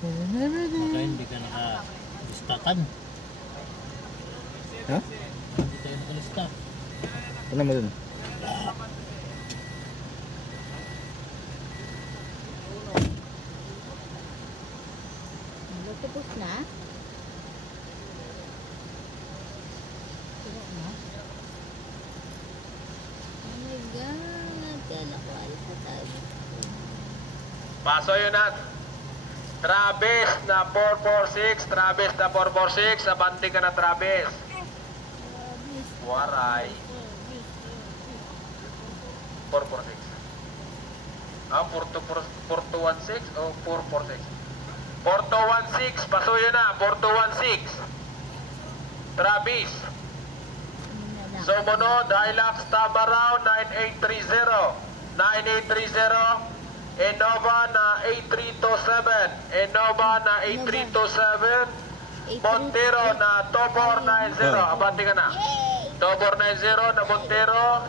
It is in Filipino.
Baka hindi ka naka-listakan. Ha? Hindi tayo nakalista. Ano mo dun? Tapos na? Turo na? Oh my God! Kala ko alpha tayo. Paso yun na. Travis na 446. Travis na 446. Abante ka na, Travis. Waray. 446. Ah, 4216 o 446? 4216. Paso yun na. 4216. Travis. Sumunod, Hilux Tabarao 9830. 9830. Innova na 8327. Innova na 8327. Montero na Tobor 90. Abante ka na. Tobor 90 na Montero.